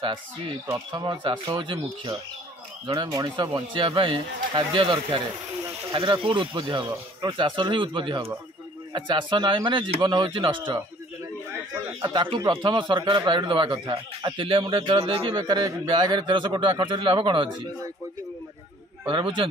चाषी प्रथम चाष हूँ मुख्य जड़े मनीष बचापी खाद्य दरकार खाद्य कौट उत्पत्ति हम तो चाष ही उत्पत्ति हम चाष ना माने जीवन हूँ नष्ट ताकू प्रथम सरकार प्रायोरिटी देवा कथा तेलिया मुंडे तेल देकी बेकार ब्याग 1300 कोटी टका खर्च लाभ कौन अच्छी कथा बुझे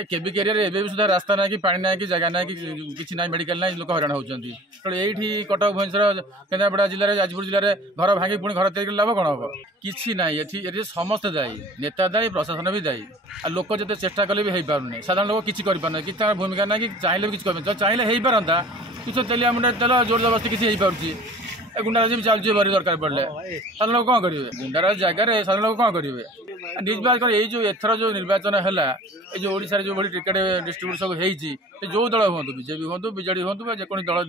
केबी एरिया एवं भी सुधा रास्ता ना कि पानी ना कि जगह ना कि किसी ना मेडिकल ना लोक हईराण होती तो ये कटक भुवनेश्वर केन्द्रापड़ा जिले जाजपुर जिले में घर भांगी पुणी घर तैयारी लाभ कौन हम कि ना ये समस्ते दायी नेता दायी प्रशासन भी दायी आ लोक जिते चेष्टा कले भी हो पारे साधारण लोक किसी कर कि भूमिका ना कि चाहिए भी किसी चाहिए हो पारता किस तेलिया मुंडे तेल जोर जबरदस्ती किसी हो पार्टी गुंडाराज भी चलती भारी दरकार पड़े साधारण लोक कौन करेंगे गुंडाराज जगह साधारण लोक कौन करेंगे निर्वाचन ये एथर जो निर्वाचन है जो ओडिशा जो भाई टिकेट डिस्ट्रीब्यूट सब होती जो दल हूँ बीजेपी हूँ बीजेडी हूँ जेको दल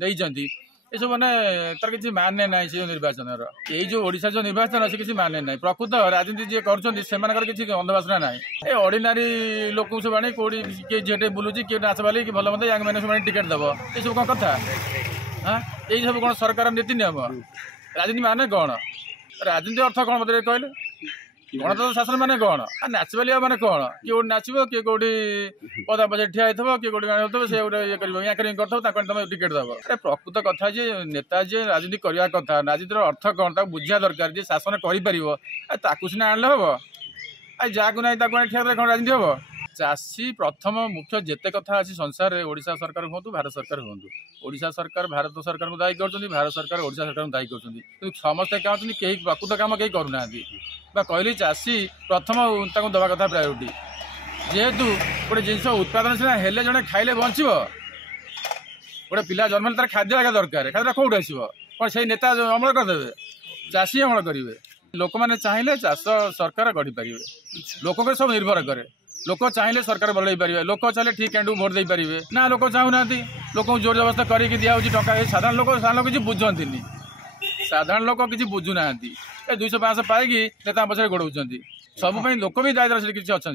देती ये सब मैंने तार किसी माने ना से निर्वाचन ये जो ओडिशा जो निर्वाचन से किसी माने ना प्रकृत राजनीति जी कर किसी अंधवासना ना ये ऑर्डिनरी लोक सब आनी कौटी किए झीटे बुलूची किए नाच बाली कि भल मत मैंने सब टिकेट दब ये सब कौन कथा हाँ यही सब कौन सरकार नीति नियम राजनीति माने कौन राजनीति अर्थ कौन मत कहले गणतंत्र शासन माने कौन नाचबालिया माने कौन किए गोटे नाचब किए कौटी पदा पचे ठिया हो किए गोटे हो से गोटे ये कर तुम टिकेट दब अरे प्रकृत कथा जे नेता जे राजनीति करवा कथा राजनीतिर अर्थ कौन बुझा दरकार जे शासन कर सीना आनले हम आई जहाँ ना ठिया कौन राजनीति हम चाषी प्रथम मुख्य जिते कथा अच्छी संसार में ओडिशा सरकार हूँ भारत सरकार हूँ ओडिशा सरकार भारत सरकार को दायी कर भारत सरकार ओडिशा सरकार को दायी कर समस्ते क्या कहीं प्रकृत काम कहीं करूना कहली चाषी प्रथम दवा कथा प्रायोरिटी जेहेतु गोटे जिन उत्पादन सीना हेले जड़े खाइले बचब गोटे पिला जन्म तार खाद्य आगे दरकार खाद्य कौट आसो कौन से नेता अमल करदे चाषी अमल करेंगे लोक मैंने चाहिए चाष सरकार गढ़ी पारे लोक सब निर्भर करे लोक चाहिए सरकार बल पारे लोक चाहिए ठीक कैंड भोट दे पारे ना लोक चाहूना लोक जोर जबरदस्त करके दिया टंका साधारण लोक किसी बुझती साधारण लोक किसी बुझुना 200-500 पाई नेता पछे गोड़ाऊँ सब लोक भी दायित्व किसी अच्छा।